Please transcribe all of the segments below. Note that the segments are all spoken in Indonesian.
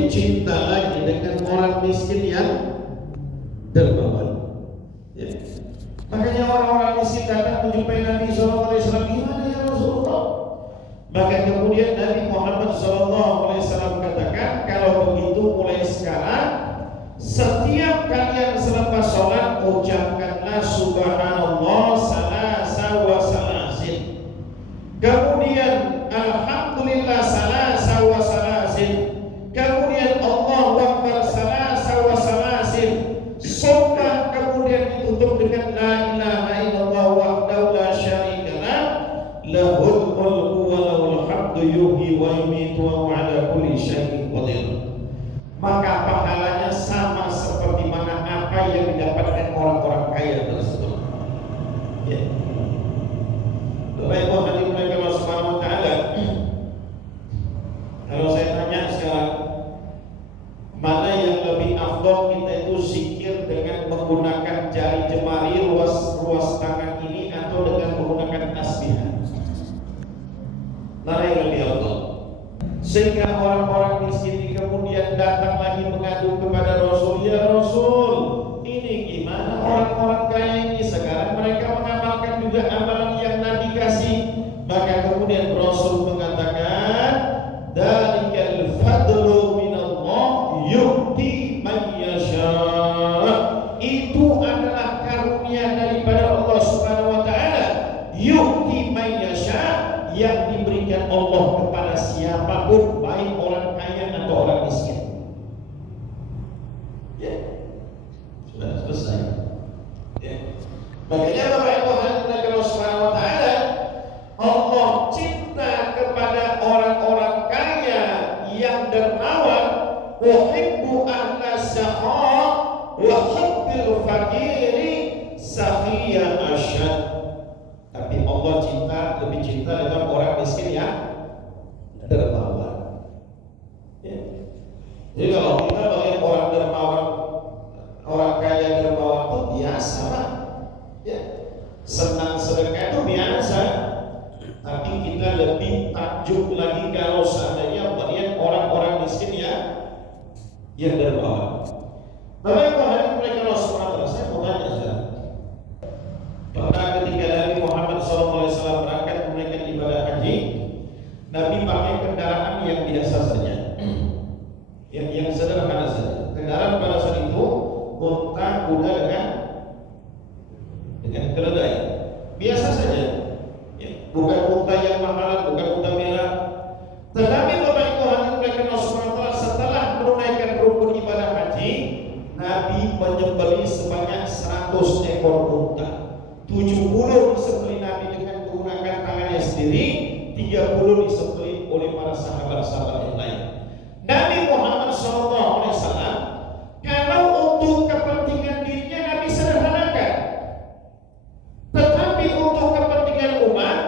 cinta lagi dengan orang miskin yang dermawan. Ya. Makanya orang-orang miskin datang menjumpai Nabi SAW, gimana ya Rasulullah? Maka kemudian Nabi Muhammad SAW katakan, kalau begitu mulai sekarang setiap kalian selepas sholat ucapkanlah subhanallah salasa wa salasin, kemudian alhamdulillah salasa wa salasin, kemudian Allahu Akbar salasa wa salasin, summa kemudian ditutup dengan la ilaha illallah wahdahu la syarikalah lahul mulku wa lahul hamdu yuhyi wa yumiitu wa ala kulli syai'in qadir. Maka pahalanya sama seperti mana apa yang didapatkan orang-orang kaya tersebut. Ya. Bapak Ibu hadirin Allah Subhanahu wa taala. Kalau saya tanya sekarang, mana yang lebih afdal kita itu zikir dengan menggunakan jari jemari ruas tangan ini atau dengan menggunakan tasbih? Mana yang lebih afdal? Sehingga orang-orang miskin ini kemudian datang lagi mengadu kepada Rasul, ya Rasul, ini gimana orang-orang kaya ini sekarang mereka mengamalkan juga amalan yang Nabi kasih. Maka kemudian Rasul mengatakan, dalikal fadlu minallah yu'ti man yasha. Itu adalah karunia daripada Allah Subhanahu wa taala. Yu'ti man yasha, yang diberikan Allah kepada siapapun, baik orang kaya atau orang miskin. Ya, sudah selesai. Ya. Makanya Bapak Ibu hadirin Allah Subhanahu wa taala, Allah cinta kepada orang-orang kaya yang dermawan. Uhibbu ahla sakha wa hubbil fakiri sakhiya asyad. Tapi Allah lebih cinta dengan orang miskin yang dermawan. Ya. Jadi kalau kita melihat orang dermawan, orang kaya dermawan itu biasa lah. Ya. Senang sedekah itu biasa. Tapi kita lebih takjub lagi kalau seandainya melihat orang-orang miskin yang dermawan. Bapak Ibu hadirin mereka Allah Subhanahu wa taala, saya mau tanya saja. Pernah ketika Nabi Muhammad SAW berangkat menunaikan ibadah haji, Nabi pakai kendaraan yang biasa saja, yang sederhana saja. Kendaraan pada saat itu unta, kuda dengan keledai, biasa saja. Ya, bukan unta yang mahal, bukan unta merah. Tetapi Bapak Ibu hadirin mereka Allah Subhanahu wa taala, setelah menunaikan rukun ibadah haji, Nabi menyembelih sebanyak 100 ekor unta. 70 disembelih Nabi dengan menggunakan tangannya sendiri, 30 disembelih oleh para sahabat-sahabat yang lain. Nabi Muhammad SAW, kalau untuk kepentingan dirinya Nabi sederhanakan, tetapi untuk kepentingan umat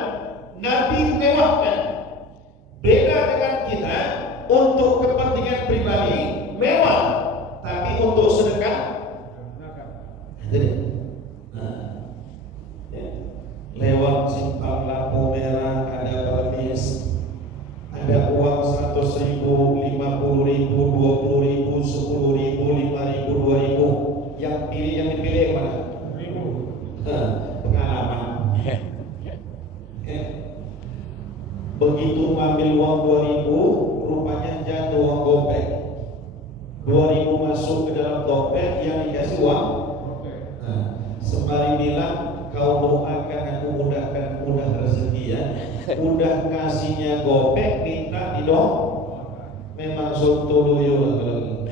Nabi mewahkan. Beda dengan kita, untuk kepentingan pribadi mewah, tapi untuk sedekah lewat simpang lampu merah ada permis, ada uang 100.000, 50.000, 20.000, 10.000, 5.000, 2.000. Yang dipilih yang mana? Pengalaman. Begitu ngambil uang 2.000, rupanya jatuh uang gopek. 2.000 masuk ke dalam dompet, yang dikasih uang. Sembari bilang, kau doakan aku mudah rezeki ya. Udah kasihnya gopek, minta didong. Memang sontoloyo lah kalau gitu.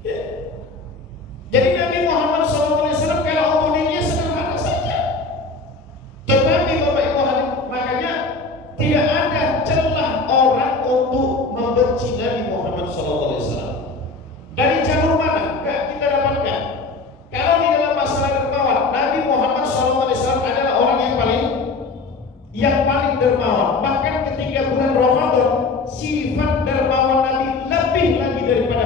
Ya. Jadi Nabi Muhammad SAW kalau untuk dirinya sederhana saja. Tetapi Bapak Ibu hadirin, makanya tidak ada celah orang untuk membenci Nabi Muhammad SAW. Dari jalur mana? Enggak kita dapatkan. Kalau di dalam masalah dermawan, Nabi Muhammad SAW adalah orang yang paling dermawan. Bahkan ketika bulan Ramadan, sifat dermawan Nabi lebih lagi daripada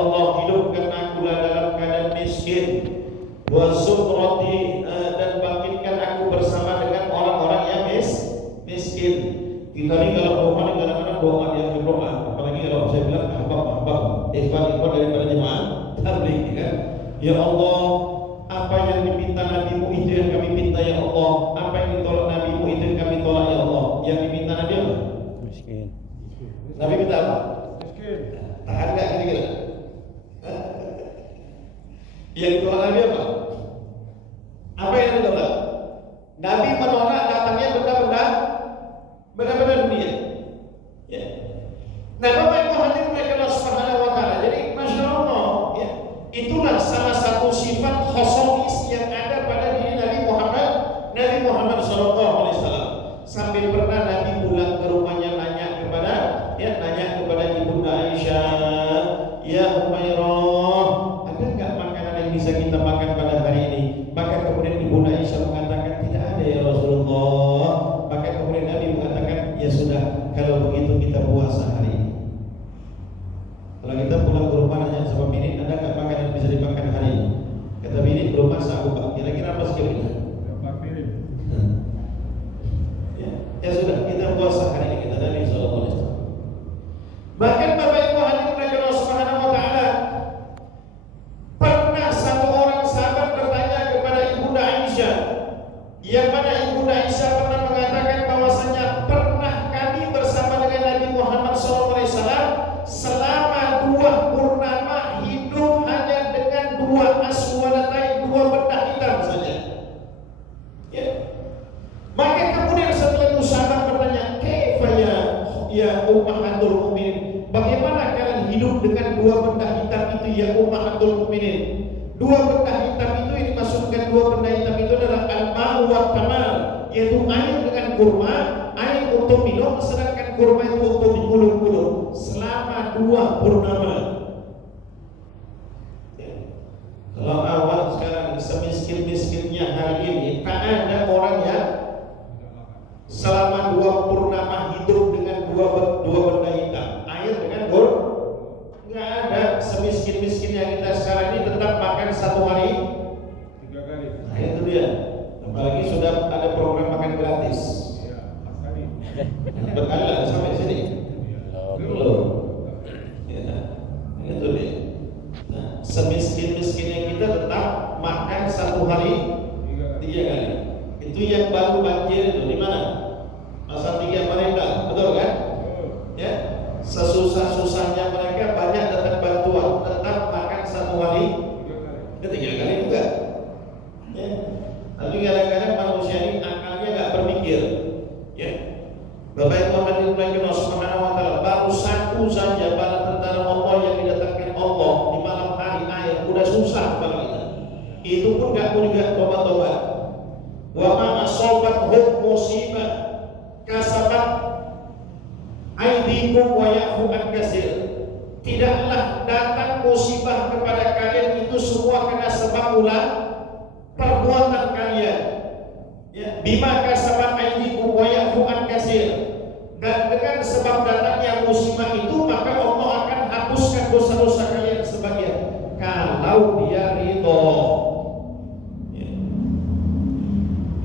Allah hidupkan aku dalam keadaan miskin, wa zukrati, dan bangkitkan aku bersama dengan orang-orang yang miskin. Kita ini kalau doa ini kadang-kadang doa dia berdoa, apalagi kalau saya bilang ahbab ikhwan daripada jemaah tabligh kan. Ya Allah, apa yang diminta Nabi-Mu itu yang kami minta ya Allah, apa yang ditolak Nabi-Mu itu yang kami tolak ya Allah. Yang diminta Nabi apa? Miskin. Nabi minta apa? Miskin. Tahan nggak kira-kira? Yang ditolak Nabi apa? Apa yang ditolak? Nabi menolak datangnya benda-benda dunia. Ya. Nah, Bapak Ibu hadirin Allah Subhanahu wa taala. Jadi Masya Allah, ya, itulah salah satu sifat khosois yang ada pada diri Nabi Muhammad sallallahu alaihi wasallam. Sambil pernah Nabi pulang ke rumahnya nanya kepada Ibunda Aisyah, "Ya Umairah, ada enggak makanan yang bisa kita makan pada hari ini?" Maka kemudian Ibunda Aisyah mengatakan, "Tidak ada ya Rasulullah." Maka kemudian Nabi mengatakan, "Ya sudah, kalau begitu kita puasa hari ini." Kalau kita pulang ke rumah nanya sama bini, "Ada enggak makanan yang bisa dimakan hari ini?" Kata bini, "Belum masak Pak." Kira-kira apa sekali? Ya sudah, kita puasa hari ini, kita Nabi sallallahu alaihi wasallam. Bahkan Bapak Ibu hadirin Allah Subhanahu wa taala, pernah satu orang sahabat bertanya kepada Ibunda Aisyah, yang mana Ibunda Aisyah pernah mengatakan bahwasanya pernah kami bersama dengan Nabi Muhammad sallallahu alaihi wasallam selama 2 purnama hidup hanya dengan 2 aswadatain, 2 benda hitam saja. Ya. Maka kemudian setelah itu sahabat bertanya, "Kaifa ya ummahatul mukminin? Bagaimana kalian hidup dengan 2 benda hitam itu ya ummahatul mukminin?" 2 benda hitam itu yang dimaksudkan 2 benda hitam itu adalah al-ma'u wa tamal, yaitu air dengan kurma, air untuk minum, sedangkan kurma itu untuk digulung-gulung selama 2 purnama. Ya. Kalau awal sekarang semiskin-miskinnya hari ini, tak ada orang yang selama 2 purnama hidup dengan dua benda hitam, air dengan nggak ada. Semiskin-miskinnya kita sekarang ini tetap makan 1 hari 3 kali. Nah itu dia. Apalagi sudah ada program makan gratis. Berkali lah sampai sini. Belum. Ya, itu dia. Nah, semiskin-miskinnya kita tetap makan 1 hari 3 kali. Itu yang baru banjir itu di mana? Masa 3 mereka, betul kan? Ya, sesusah-susahnya mereka banyak datang bantuan, tetap makan 1 hari 3 kali juga. Ya. Tapi kadang-kadang manusia ini akalnya nggak berpikir. Ya, Bapak Ibu hadirin Allah Subhanahu wa taala, baru 1 saja bala tentara Allah yang didatangkan Allah di malam hari air udah susah bagi kita. Itu pun nggak mau juga tobat-tobat. Wa ma asabathum musibah kasabat aidikum wa ya'fu an katsir. Tidaklah datang musibah kepada kalian itu semua karena sebab ulah perbuatan kalian. Ya, bima kasabat aidikum wa ya'fu an katsir. Dan dengan sebab datangnya musibah itu maka Allah akan hapuskan dosa-dosa kalian sebagian kalau Dia ridho.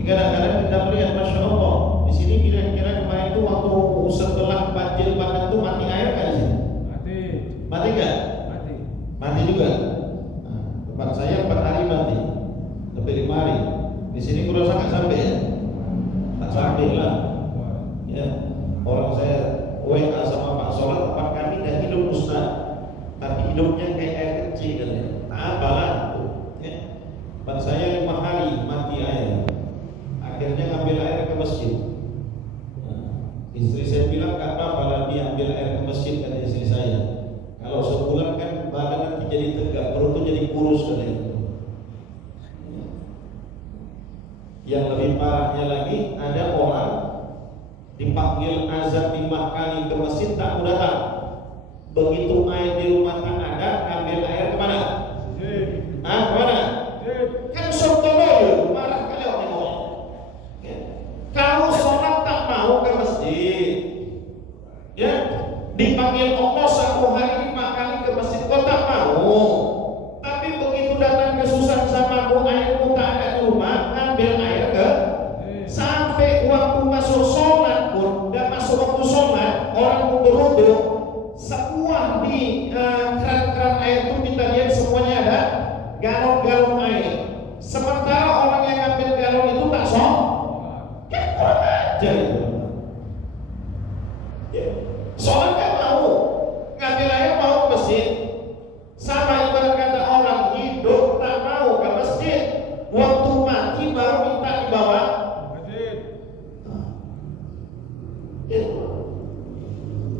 Kadang-kadang kita melihat, Masya Allah, di sini kira-kira kemarin itu waktu setelah banjir bandang itu mati air kan di sini? Mati nggak? Mati juga. Nah, tempat saya 4 hari mati, lebih 5 hari. Di sini kurang sangat sampai ya? Tak sampai lah. Ya, orang saya WA sama Pak Solat, tempat kami dah hidup Ustaz, tapi hidupnya kayak air kecil katanya. Tak apalah. Ya. Tempat saya 5 hari mati air. Akhirnya ngambil air ke masjid. Nah, istri saya bilang gak apa-apa lah dia ambil air ke masjid, kata istri saya. Kalau sebulan kan badan nanti jadi tegak, perut itu jadi kurus katanya. Yang lebih parahnya lagi, ada orang dipanggil azan 5 kali ke masjid tak mau datang. Begitu air di rumah tak ada, ambil air kemana? Kemana? Kan sontoloyo, marah kali orang itu. Kalau sholat tak mau ke masjid, ya dipanggil Allah 1 hari 5 kali ke masjid, kau tak mau, Sama ibarat kata orang hidup tak mau ke masjid, waktu mati baru minta dibawa masjid.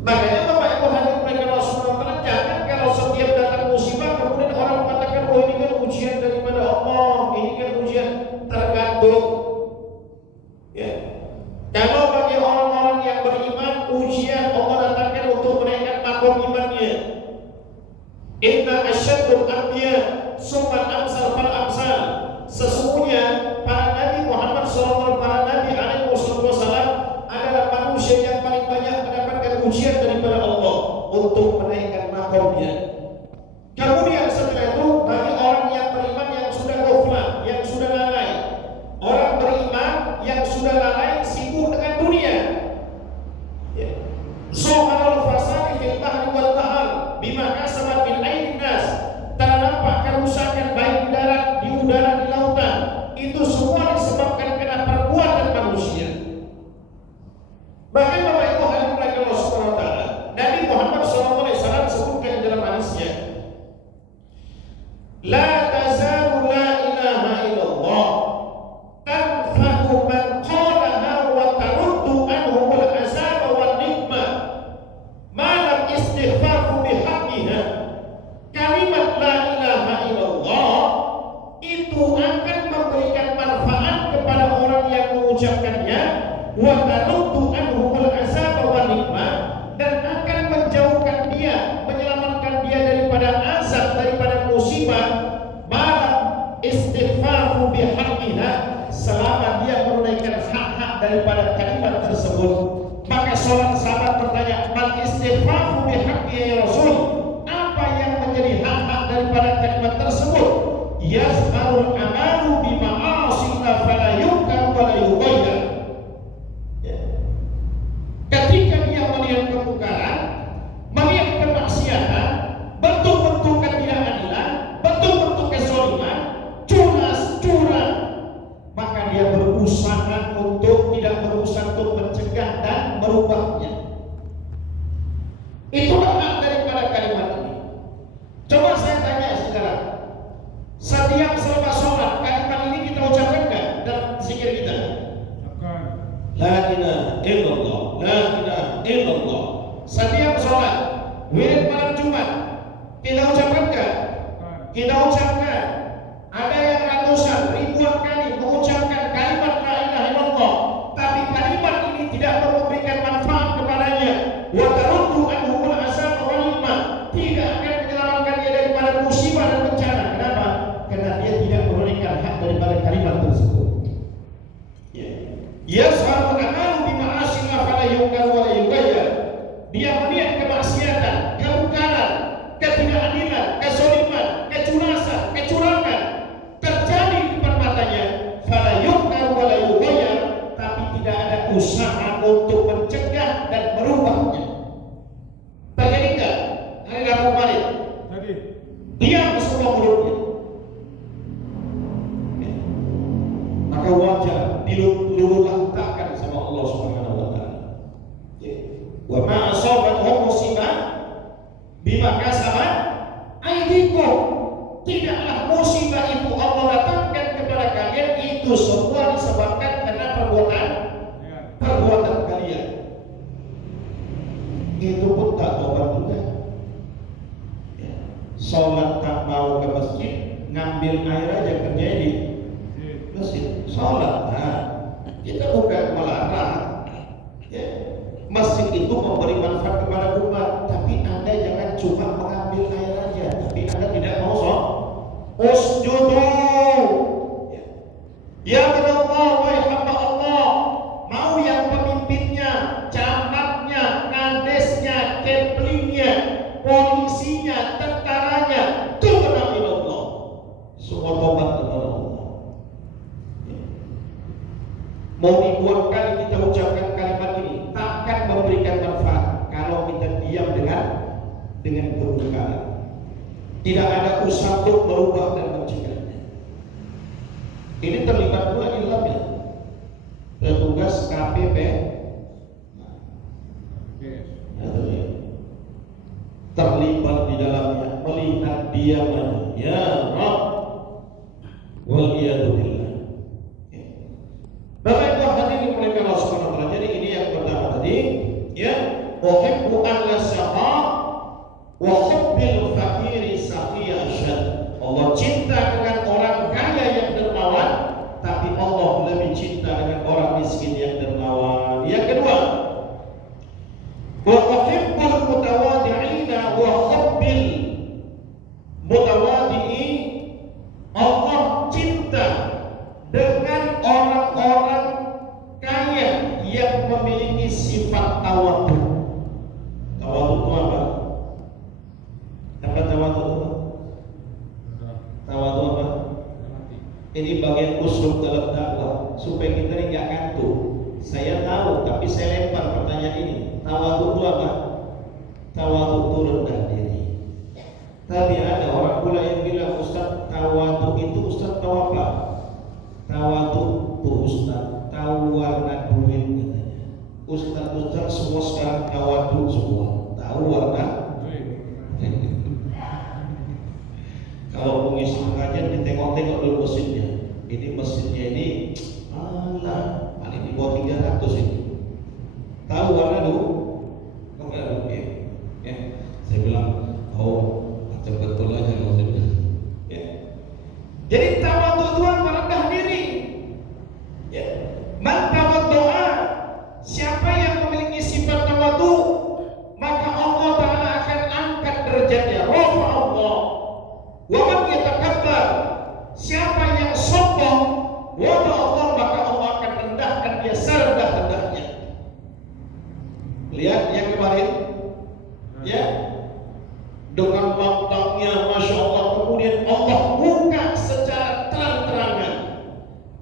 Makanya Bapak Ibu hadirin mereka Rasulullah, jangan kalau setiap datang musibah kemudian orang mengatakan, oh ini kan ujian daripada Allah, ini kan ujian. Tergantung. Ya. Kalau bagi orang-orang yang beriman, ujian Allah datangkan untuk menaikkan makom imannya. Inna asyadul anbiya summa amsal fal amsal. Sesungguhnya para nabi Muhammad SAW, para nabi alaihi wasallam adalah manusia yang paling banyak mendapatkan ujian daripada Allah untuk menaikkan makomnya. Kemudian setelah itu bagi orang yang beriman yang sudah ghaflah, yang sudah lalai, orang beriman yang sudah lalai sibuk dengan dunia. Zuharul fasadi fil bahri wal bahr bima kasabat bil aydin nas. Ternampak kerusakan baik di darat, di udara, di lautan. Itu semua disebabkan karena perbuatan manusia. Bahkan Bapak Ibu hadirin Allah Subhanahu wa taala, Nabi Muhammad SAW sebutkan dalam hadisnya, la tazalu la ilaha illallah tanfa'u man qalaha wa taruddu anhu al-azab wal nikmah ma lam istighfaru bihaqqiha. Kalimat la ilaha illallah itu akan memberikan manfaat kepada orang yang mengucapkannya, wa taruddu anhu al-azab wal nikmah, dan akan menjauhkan dia, menyelamatkan dia daripada azab, daripada musibah, malam istighfaru bihaqqiha, selama dia menunaikan hak-hak daripada kalimat tersebut. Maka seorang sahabat bertanya, mal istighfaru bihaqqiha ya Rasul, apa yang menjadi hak-hak daripada kalimat tersebut? Yazharul amalu bima'asina fala yukar wa la yughayyar. Ketika dia melihat kemungkaran, melihat kemaksiatan, bentuk-bentuk ketidakadilan, bentuk-bentuk kezaliman, culas curang, maka dia berusaha untuk mencegah dan merubahnya. Itulah hak daripada kalimat ini. Coba saya tanya sekarang, setiap selepas sholat kalimat ini kita ucapkan nggak dalam zikir kita? La ilaha illallah, la ilaha illallah. Setiap sholat, wirid malam Jumat, kita ucapkan nggak? Kita ucapkan. Ada yang ratusan, ribuan kali mengucapkan kalimat la ilaha illallah, tapi kalimat ini tidak memberikan manfaat kepadanya. Wa taruddu anhumul azab wal nikmah, tidak akan menyelamatkan dia daripada musibah dan bencana. Kenapa? Karena dia tidak memberikan hak daripada kalimat tersebut. Yazharul amalu bima'asina fala yukar wa la yughayyar. Dia melihat kemaksiatan, kemungkaran, ketidakadilan, kezaliman, keculasan, kecurangan terjadi di depan matanya, fala yukar wa la yughayyar, tapi tidak ada usaha untuk mencegah dan merubahnya. Terjadi enggak? Hari Rabu kemarin. Jadi diam semua mulutnya. Maka wajar diluluh-lantakkan sama Allah Subhanahu wa taala. Wa ma asabathum musibah bima kasabat aydikum. Tidaklah musibah itu Allah datangkan kepada kalian, itu semua disebabkan karena perbuatan kalian. Itu pun tak tobat juga. Sholat tak mau ke masjid, ngambil air aja kerjanya di masjid. Sholat, nah, kita bukan melarang. Masjid itu memberi manfaat kepada umat, tapi Anda jangan cuma mengambil air aja, tapi Anda tidak mau sholat. Usjudu. Ya Allah, wahai hamba Allah, mau yang pemimpinnya, camatnya, kandesnya, keplingnya, polisinya, tentaranya, tubuh Allah. Semua tobat kepada Allah. Mau ribuan kali kita ucapkan kalimat ini, takkan memberikan manfaat kalau kita diam dengan kemungkaran. Tidak ada usaha untuk merubah dan mencegahnya. Ini terlibat pula di dalamnya petugas KPP. Terlibat di dalamnya, melihat dia dia maju. Ya Rabb, wal iyadu billah. Bapak Ibu hadirin dimuliakan Allah Subhanahu wa taala. Jadi ini yang pertama tadi, ya, uhibbu ahla saha wa hubbil fakiri saqiya asyad. Allah cinta dengan orang kaya yang dermawan, tapi Allah lebih cinta dengan orang miskin yang dermawan. Yang kedua, wa uhibbul mutawadi'ina wa hubbil mutawadi'i. Allah cinta dengan orang-orang kaya yang memiliki sifat tawadhu. Tawadhu itu apa? Apa tawadhu itu? Tawadhu apa? Ini bagian usul dalam dakwah supaya kita ini nggak ngantuk. Saya tahu, tapi saya lempar pertanyaan ini. Tawadhu itu apa? Tawadhu itu rendah diri. Tapi ada orang pula yang bilang, Ustaz, tawadhu itu Ustaz tahu apa? Tawadhu itu Ustaz tahu warna duit katanya. Ustaz semua sekarang tawadhu semua. Tahu warna duit. Kalau pengisi pengajian ditengok-tengok dulu mesinnya. Ini mesinnya ini alah, paling di bawah 300 ini. Tahu warna duit? Enggak, ya. Saya bilang, oh, macam betul aja kalau saya bilang. Ya. Jadi tawadhu itu merendah diri. Ya. Man tawaddu'a, siapa yang memiliki sifat tawadhu, maka Allah Ta'ala akan angkat derajatnya. Rafa Allah. Wa man yatakabbar, siapa yang sombong, wada Allah, maka Allah akan rendahkan dia serendah-rendahnya. Lihat yang kemarin, ya, dengan lantangnya, masya Allah, kemudian Allah buka secara terang-terangan.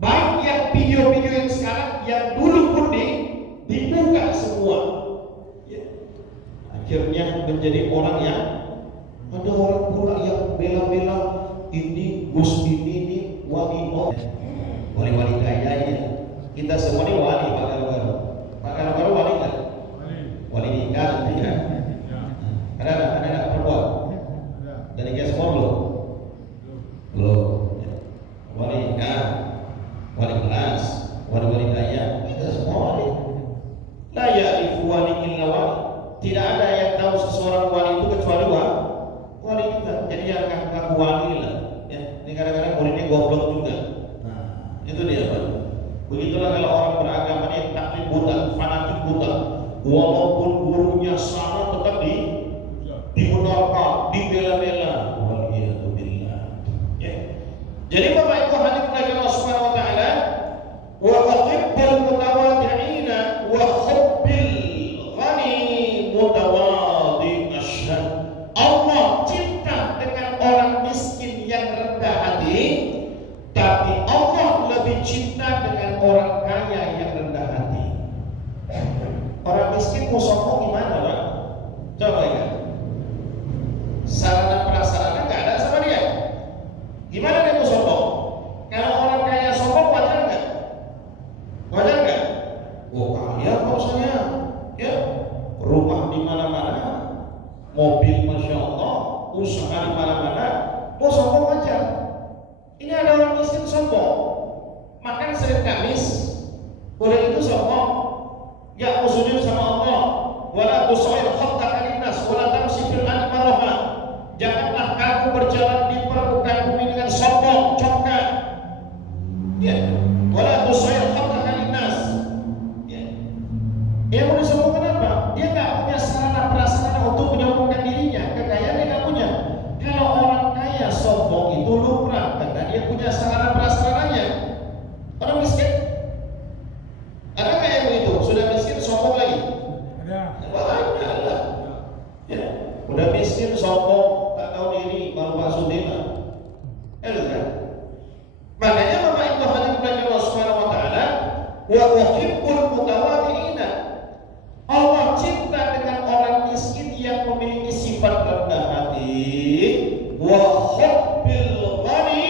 Baik yang video-video yang sekarang, yang dulu pun dibuka semua. Ya. Akhirnya menjadi orang yang ada orang pula yang bela-bela ini Gus ini wali Allah, wali-wali dayanya. Kita semua ini wali Pak Garu-Garu. Pak Garu-Garu wali kan? Wali nikah nanti kan? Ada perempuan? Dari nikah semua belum? Belum. Wali nikah, wali kelas, wali-wali daya, kita semua wali. La ya'rifu wali illa wali. Tidak ada yang tahu seseorang wali itu kecuali wali juga. Jadi jangan ngaku wali lah. Ya, ini kadang-kadang muridnya goblok juga. Nah, itu dia Pak. Begitulah kalau orang beragama yang taklid buta, fanatik buta, walaupun gurunya sama tetap dibenarkan, dibela-bela. Waliyadzubillah. Ya. Jadi Bapak Ibu hadirin Allah Subhanahu wa taala, wa uhibbul mutawadi'ina wa hubbil ghani mutawadi asyad. Allah cinta dengan orang miskin yang rendah hati, tapi Allah lebih cinta dengan orang kaya yang rendah hati. Orang miskin mau sombong gimana Pak? Coba ya. Sarana prasarana nggak ada sama dia. Gimana dia mau sombong? Kalau orang kaya sombong wajar nggak? Wajar nggak? Oh kaya kok saya, ya rumah di mana-mana, mobil masya Allah, usaha di mana-mana, mau sombong wajar. Ini ada orang miskin sombong, makan Senin Kamis, udah itu sombong, ya sujud sama Allah, wala tusair khattaka linnas, wala tamshi fil ardi maraha. Janganlah kamu berjalan di permukaan bumi dengan sombong, congkak. Ya, wala tusair khattaka linnas. Ya. Yang mau disombongkan apa? Dia nggak punya sarana prasarana untuk menyombongkan dirinya. Kekayaan dia nggak punya. Kalau orang kaya sombong itu lumrah karena dia punya sarana prasarananya. Orang miskin ada nggak yang begitu? Sudah miskin sombong lagi? Ada. Ada. Ya, udah miskin sombong, tak tahu diri, baru masuk dina. Kan? Makanya Bapak Ibu hadirin Allah Subhanahu wa taala, wa uhibbul mutawadi'ina. Allah cinta dengan orang miskin yang memiliki sifat rendah hati, wa hubbil ghani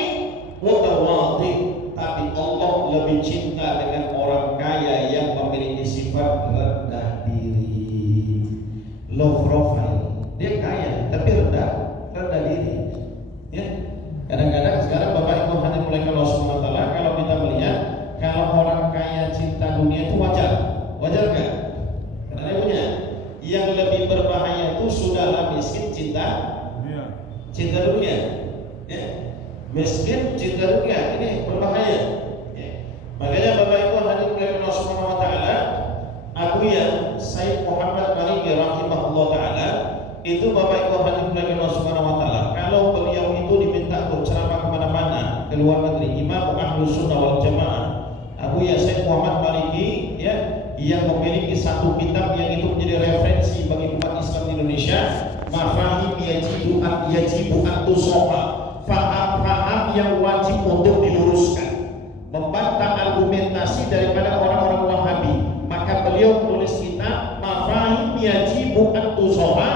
mutawadi. Tapi Allah lebih cinta dengan orang kaya yang memiliki sifat rendah diri. Low profile. Dia kaya tapi rendah diri. Miskin cinta dunia ini berbahaya. Ya. Makanya Bapak Ibu hadirin dari Allah Subhanahu wa taala, Abuya Said Muhammad Maliki rahimahullah taala, itu Bapak Ibu hadirin dari Allah Subhanahu wa taala, kalau beliau itu diminta untuk ceramah kemana-mana ke luar negeri, Imam Ahlus Sunnah wal Jamaah, Abuya Said Muhammad Maliki, ya, yang memiliki satu kitab yang itu menjadi referensi bagi umat Islam di Indonesia, Mafahim yajibu an-tusofa, faham-faham yang wajib untuk diluruskan, membantah argumentasi daripada orang-orang Wahabi. Maka beliau menulis kitab Mafahim yajibu an-tusofa,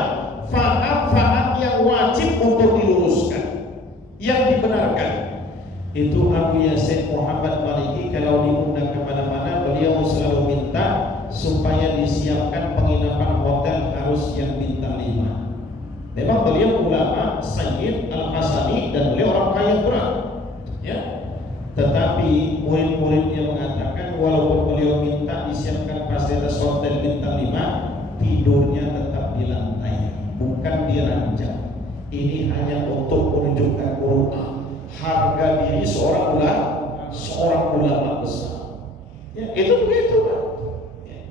faham-faham yang wajib untuk diluruskan, yang dibenarkan. Itu Abu Yasin Muhammad Maliki kalau diundang kemana-mana beliau selalu minta supaya disiapkan penginapan hotel harus yang bintang 5. Memang beliau ulama Sayyid Al-Hasani dan beliau orang kaya kurang, ya. Tetapi murid-muridnya mengatakan walaupun beliau minta disiapkan fasilitas hotel bintang 5, tidurnya tetap di lantai, bukan di ranjang. Ini hanya untuk menunjukkan harga diri seorang ulama besar. Ya, itu begitu, Pak. Ya.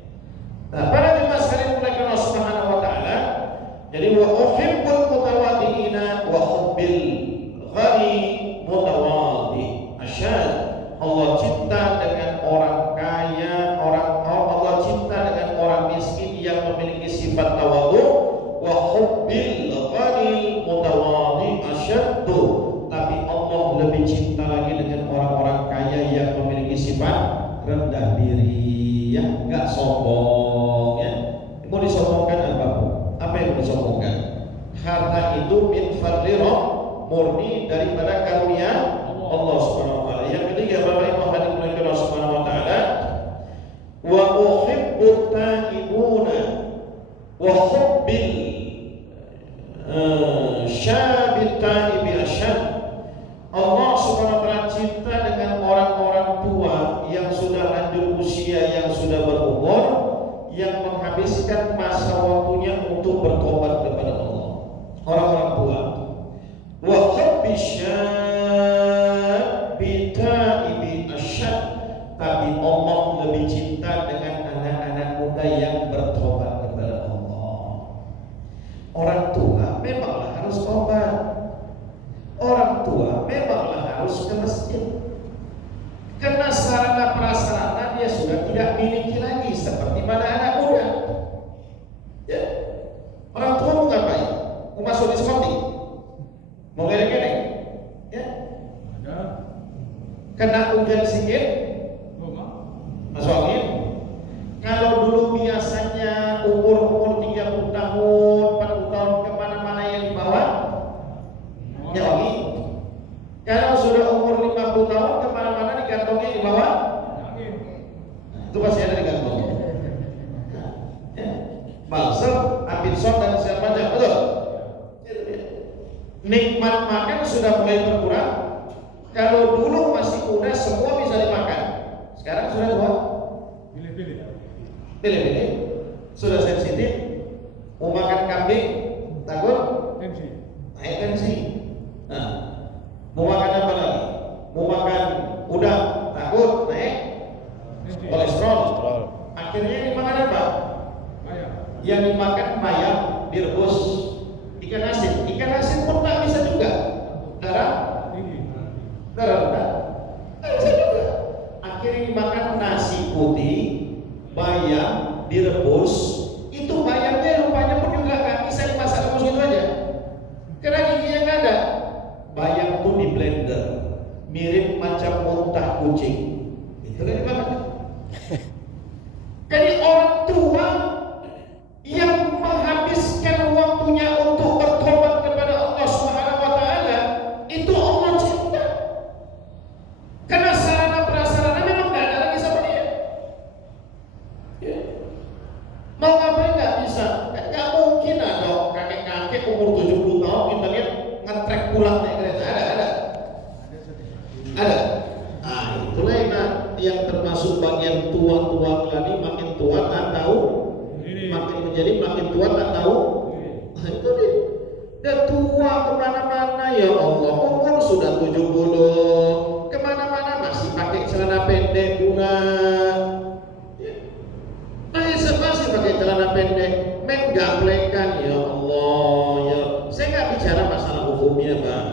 Nah, para jemaah sekalian mulai Allah Subhanahu wa taala, jadi wa uhibbul mutawaddiina wa hubbil ghani mutawaddi. Asyad Allah cinta dengan orang kaya, Allah cinta dengan orang miskin yang memiliki sifat tawadhu, wa hubbil ghani mutawaddi asyaddu. Tapi Allah lebih cinta lagi dengan orang-orang kaya yang memiliki sifat rendah diri, ya, enggak sombong, ya. Mau disombongkan apapun. Apa yang mau disombongkan? Harta itu min fadli murni daripada karunia Allah Subhanahu wa taala. Yang ketiga, Bapak Ibu hadirin Allah Subhanahu wa taala, wa uhibbut taibuna wa hubbil syabit taibi asyad. Allah Subhanahu wa taala cinta dengan orang-orang tua yang sudah lanjut usia, yang sudah berumur, yang menghabiskan masa waktunya untuk bertobat kepada Allah. Orang-orang tua. Wa hubbisyabbi taibi asyad. Tapi Allah lebih cinta dengan anak-anak muda yang bertobat kepada Allah. Orang tua memanglah harus tobat. Orang tua memanglah harus ke masjid. Karena sarana prasarana dia sudah tidak miliki lagi seperti pada anak muda. Ya. Orang tua mau ngapain? Mau masuk diskotik? Mau geleng-geleng? Ya. Kena hujan sedikit? Masuk angin? Kalau dulu biasanya umur 30 tahun, 40 tahun kemana-mana yang dibawa, ya wangi. Kalau sudah umur 50 tahun kemana-mana digantungnya di bawah, itu pasti ada digantungnya. Ya. Balsam, Apinson dan segala macam, betul. Nikmat makan sudah mulai berkurang. Kalau dulu masih muda semua bisa dimakan, sekarang sudah tua. Pilih-pilih. Sudah sensitif. Mau makan kambing, takut naik tensi. Nah, mau makan apa lagi? Mau makan udang, takut naik kolesterol. Akhirnya dimakan apa? Yang dimakan bayam, direbus, ikan asin. Ikan asin pun tak bisa juga. Darah rendah, tak bisa juga. Akhirnya dimakan nasi putih, bayam, direbus. Itu bayamnya rupanya pun juga nggak bisa dimasak rebus gitu aja. Karena giginya nggak ada. Bayam itu di blender, mirip macam muntah kucing. Itu kan dimakan. Jadi orang tua yang menghabiskan waktunya untuk bertobat kepada Allah Subhanahu wa taala, itu Allah cinta. Karena sarana prasarana memang nggak ada lagi sama dia. Ya. Mau ngapain nggak bisa? Nggak mungkin ada kakek-kakek umur 70 tahun kita lihat ngetrek pulang naik kereta. Ada. Nah, itulah yang termasuk bagian tua-tua tadi, makin tua tak tahu, makin menjadi makin tua tak tahu. Nah, itu dia. Dan tua kemana-mana, ya Allah, umur sudah 70, kemana-mana masih pakai celana pendek bunga. Masih pakai celana pendek, main gaplekan, ya Allah ya. Saya nggak bicara masalah hukumnya, Pak.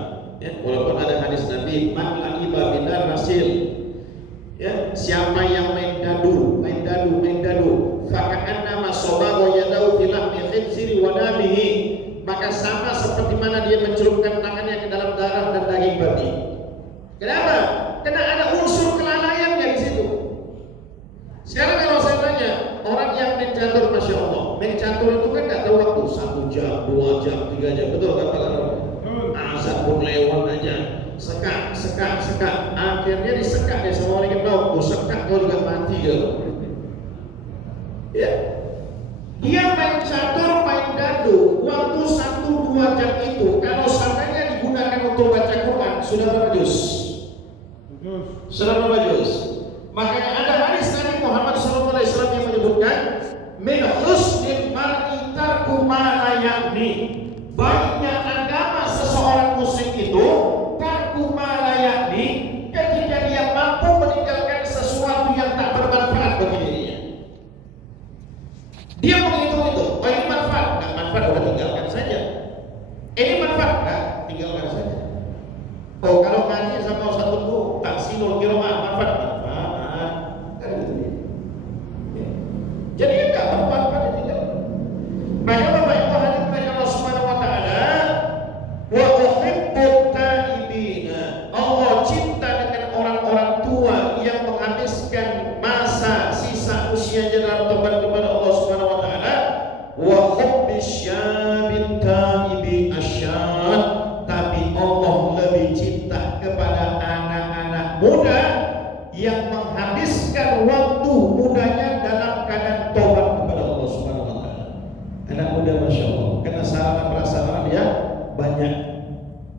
Ya, walaupun ada hadis Nabi, man la'iba binar rasil. Ya, siapa yang main dadu, faka'anna masobago yadau filah khizri wa damihi, maka sama seperti mana dia mencelupkan tangannya ke dalam darah dan daging babi. Kenapa? Karena ada unsur kelalaiannya di situ. Sekarang kalau saya tanya, orang yang main catur, Masya Allah, main catur itu kan nggak tahu waktu, 1 jam, 2 jam, 3 jam, betul kan Pak? Azan pun lewat aja, sekak, akhirnya disekak deh sama orang yang tahu, sekak kau juga mati ya. Ya, dia main catur, main dadu, waktu 1-2 jam itu, kalau seandainya digunakan untuk baca Quran, sudah berapa juz? Sudah berapa juz? Makanya ada hadis Nabi Muhammad SAW yang menyebutkan min husnil mar'i tarku ma la ya'ni. Baiknya agama seseorang muslim itu tarku ma la ya'ni, ketika dia mampu meninggalkan sesuatu yang tak bermanfaat bagi dirinya. Dia menghitung itu, oh ini manfaat, nggak manfaat udah tinggalkan saja. Ini manfaat, nggak tinggalkan saja. Oh kalau ngaji sama Ustaz Tunggu, taksinul qiraah manfaat. Jadi enggak bermanfaat tidak. Maka Bapak Ibu hadirin Allah Subhanahu wa taala, wa uhibbut taibina. Allah cinta dengan orang-orang tua yang menghabiskan masa sisa usianya dalam tobat kepada Allah Subhanahu wa taala. Wa hubbish syabit taibi asyad. Tapi Allah lebih cinta kepada anak-anak muda yang menghabiskan waktu mudanya dalam keadaan tobat kepada Allah Subhanahu wa taala. Anak muda Masya Allah, karena sarana prasarana dia banyak.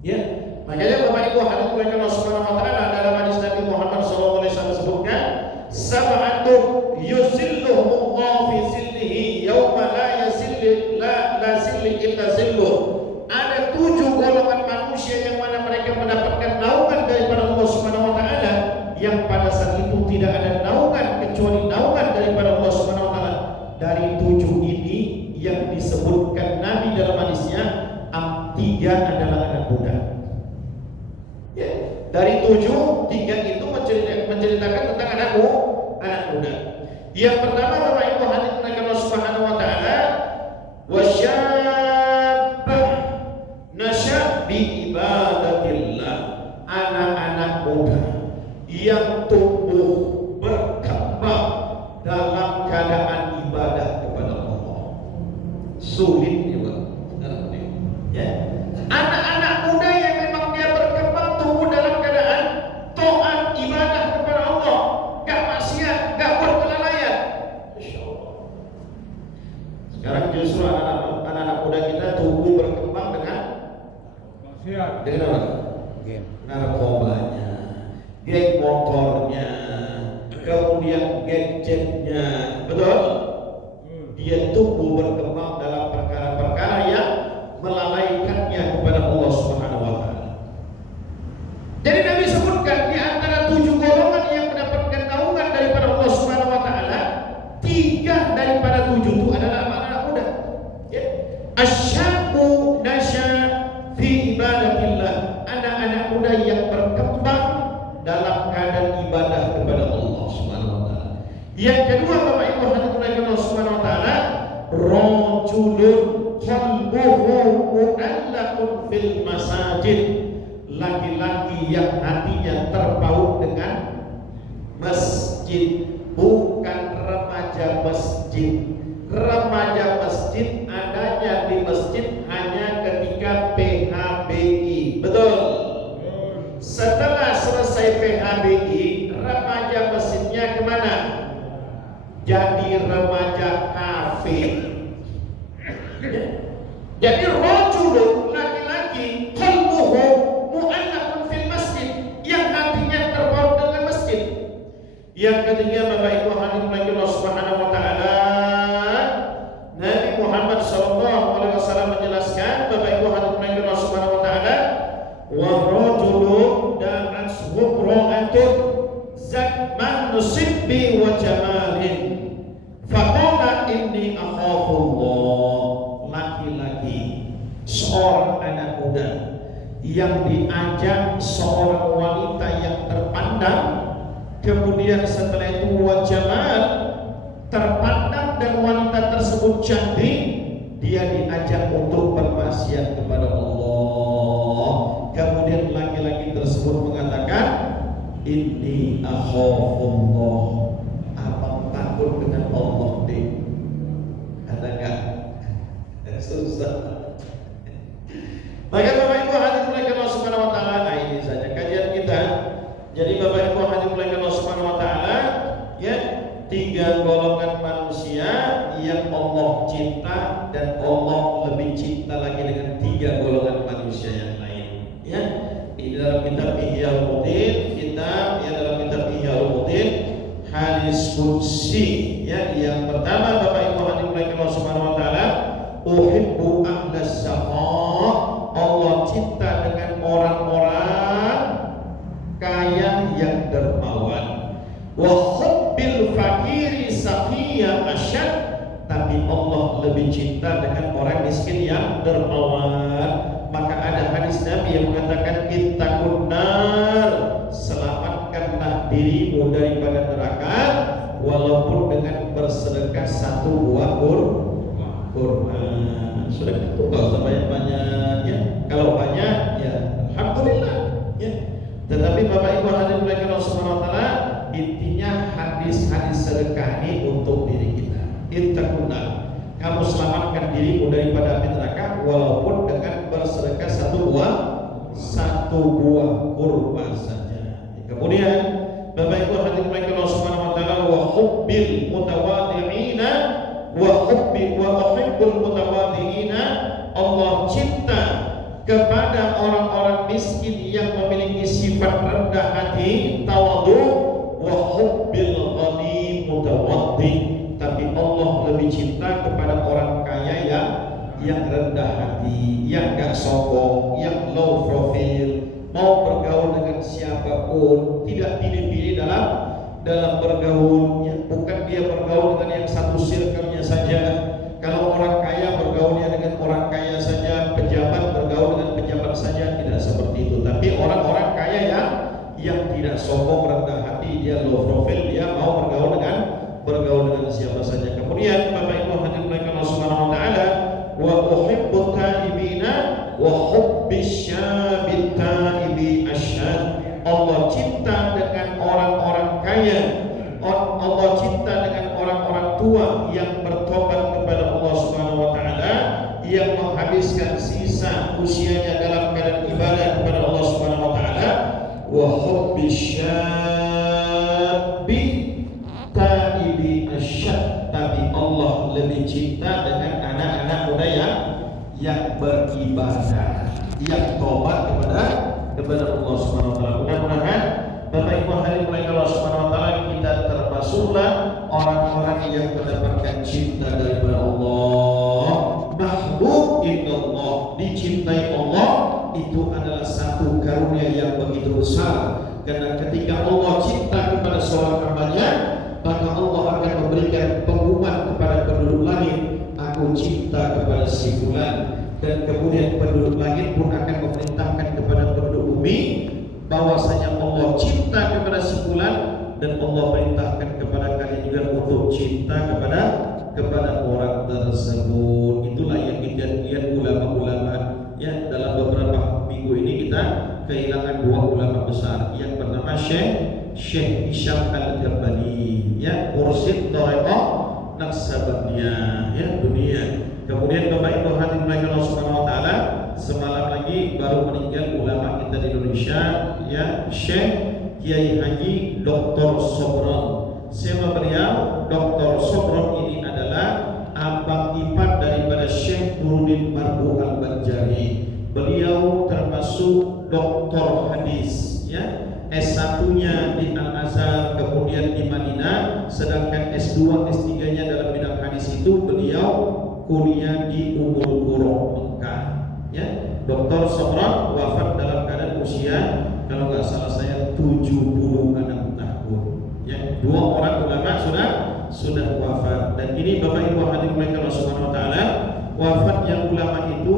Ya, makanya Bapak Ibu hadirin Allah Subhanahu wa taala dalam hadis Nabi Muhammad SAW sebutkan, sab'atun yuzilluhumullahu fi zillihi yauma la yazillu la zilli illa zilluh. Ada 7 golongan manusia yang mana mereka mendapatkan naungan daripada Allah Subhanahu wa taala, yang pada saat itu tidak ada naungan kecuali naungan daripada Allah Subhanahu wa taala. Dari 7 ini yang disebutkan Nabi dalam hadisnya, 3 adalah anak muda. Ya, dari 7, 3 itu menceritakan tentang anak muda. Yang pertama Bapak Ibu hadirin Allah Subhanahu wa taala, wasyabah nasya bi ibadatillah, anak-anak muda yang tumbuh berkembang dalam keadaan ibadah kepada Allah. Sulit juga. Ya. Anak-anak muda yang memang dia berkembang tumbuh dalam keadaan taat ibadah kepada Allah, gak maksiat, gak buat kelalaian. Masya Allah. Sekarang justru anak-anak muda kita tumbuh berkembang dengan maksiat. Dengan apa? Narkobanya, geng motornya, kemudian gadgetnya, betul? Dia tumbuh berkembang dalam perkara-perkara yang melalaikannya kepada Allah Subhanahu wa taala. Jadi Nabi sebutkan di antara 7 golongan yang mendapatkan naungan daripada Allah Subhanahu wa taala, 3 daripada 7 itu adalah anak muda. Ya. Asyabu nasya fi ibadatillah, anak-anak muda yang berkembang dalam keadaan ibadah kepada Allah Subhanahu wa taala. Yang kedua Bapak Ibu hadirin Allah Subhanahu wa taala, rajulun qalbuhu mu'allaqun fil masajid, laki-laki yang hatinya terpaut dengan masjid, bukan remaja masjid. Remaja masjid adanya di masjid hanya ketika PHBI, betul? Setelah selesai PHBI, remaja masjidnya kemana? Jadi remaja kafe. Jadi rajulun, laki-laki, qalbuhu mu'allaqun fil masjid, yang hatinya terpaut dengan masjid. Yang ketiga Bapak Ibu hadirin Allah Subhanahu wa taala, Nabi Muhammad SAW menjelaskan, Bapak Ibu hadirin Allah Subhanahu wa taala, wa rajulun sibbi wa jamalin faqala inni akhafullah. Laki-laki, seorang anak muda yang diajak seorang wanita yang terpandang, kemudian setelah itu wa jamal, terpandang dan wanita tersebut cantik, dia diajak untuk bermaksiat kepada Allah. Kemudian laki-laki tersebut mengatakan, inni akhafullah, abang takut dengan Allah deh. Ada enggak? Susah. Maka Bapak Ibu hadirin mulai Allah Subhanahu wa taala, ini saja kajian kita. Jadi Bapak Ibu hadirin mulai Allah Subhanahu wa taala, ya, 3 golongan manusia yang Allah cinta dan Allah lebih cinta lagi dengan 3 golongan manusia yang lain, ya. Ini dalam kitab Ihya Ulumuddin, dalam kitab Ihya Ulumuddin hadis qudsi, ya. Yang pertama Bapak Ibu hadirin mulai Allah Subhanahu wa taala, uhibbu ahlas saqa, Allah cinta dengan orang-orang kaya yang dermawan. Wa hubbil fakiri saqiya asyad, tapi Allah lebih cinta dengan orang miskin yang dermawan. Maka ada hadis Nabi yang mengatakan, ittaqun nar, selamatkanlah dirimu daripada neraka walaupun dengan bersedekah 1 buah kurma. Sedekah itu nggak usah banyak-banyak, ya. Kalau banyak, ya alhamdulillah, ya. Tetapi Bapak Ibu hadirin mulai Allah Subhanahu wa taala, intinya hadis-hadis sedekah ini untuk diri kita. Ittaqunna, kamu selamatkan dirimu daripada api neraka walaupun dengan bersedekah 1 buah kurma saja. Kemudian Bapak Ibu hadirin mulai Allah Subhanahu wa taala, wa hubbil mutawadhi'ina wa uhibbul mutawadhi'ina, Allah cinta kepada orang-orang miskin yang memiliki sifat rendah hati, tawadhu, wa hubbil ghani mutawaddi, tapi Allah lebih cinta kepada orang kaya yang rendah hati, yang gak sombong, yang low profile, mau bergaul dengan siapapun, tidak pilih-pilih dalam bergaulnya. Bukan dia bergaul dengan yang satu circle-nya saja. Kalau orang kaya bergaulnya dengan orang kaya saja, pejabat bergaul dengan pejabat saja, tidak seperti itu. Tapi orang-orang kaya yang tidak sombong, rendah hati, dia low profile, dia mau bergaul dengan siapa saja. Kemudian Bapak Ibu hadirin Allah Subhanahu wa taala, wa uhibbut taibina wa hubbisy syabit taibi asyad, Allah cinta dengan orang-orang kaya, Allah cinta dengan orang-orang tua yang bertobat kepada Allah Subhanahu wa taala, yang menghabiskan sisa usianya dalam keadaan ibadah kepada Allah Subhanahu wa taala. Wa hubbisy syabbi taibi asyad, tapi Allah lebih cinta dengan anak-anak muda yang beribadah, yang tobat kepada Allah Subhanahu wa taala. Mudah-mudahan Bapak Ibu hadirin mulai Allah Subhanahu wa taala, kita termasuklah orang-orang yang mendapatkan cinta daripada Allah. Mahbub illallah, dicintai Allah, itu adalah satu karunia yang begitu besar. Karena ketika Allah cinta kepada seorang hambanya, maka Allah akan memberikan pengumuman kepada penduduk langit, aku cinta kepada si fulan. Dan kemudian penduduk langit pun akan memerintahkan kepada penduduk bumi bahwasanya Allah cinta kepada si fulan, dan Allah perintahkan kepada kalian juga untuk cinta kepada orang tersebut. Itulah yang kita lihat ulama-ulama, ya. Dalam beberapa minggu ini kita kehilangan 2 ulama besar. Yang pertama Syekh Hisham Al-Ghazali, ya, mursyid thariqah Naqsabandiyah, ya, dunia. Kemudian Bapak Ibu hadirin Allah Subhanahu wa taala, semalam lagi baru meninggal ulama kita di Indonesia, ya, Syekh Kiai Haji Dr. Sobron. Siapa beliau? Dr. Sobron ini adalah abang ipar daripada Syekh Nuruddin Marbu Al-Banjari. Beliau termasuk doktor hadis, ya. S1-nya di Al-Azhar, kemudian di Madinah, sedangkan S2, S3-nya dalam bidang hadis itu beliau kuliah di Ummul Qura Mekah, ya. Dr. Sobron wafat dalam keadaan usia, kalau nggak salah saya, 76 tahun. Ya, dua orang ulama sudah wafat. Dan ini Bapak Ibu hadirin Allah Subhanahu wa taala, wafatnya ulama itu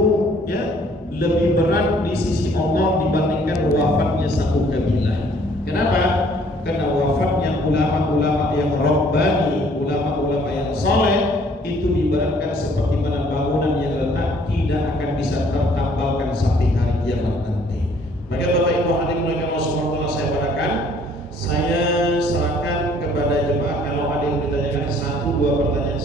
ya lebih berat di sisi Allah dibandingkan wafatnya satu kabilah. Kenapa? Karena wafatnya ulama-ulama yang rabbani, ulama-ulama yang saleh itu diberatkan seperti mana bangunan yang retak tidak akan bisa tertambalkan sampai hari kiamat nanti. Maka Bapak Ibu hadirin Allah Subhanahu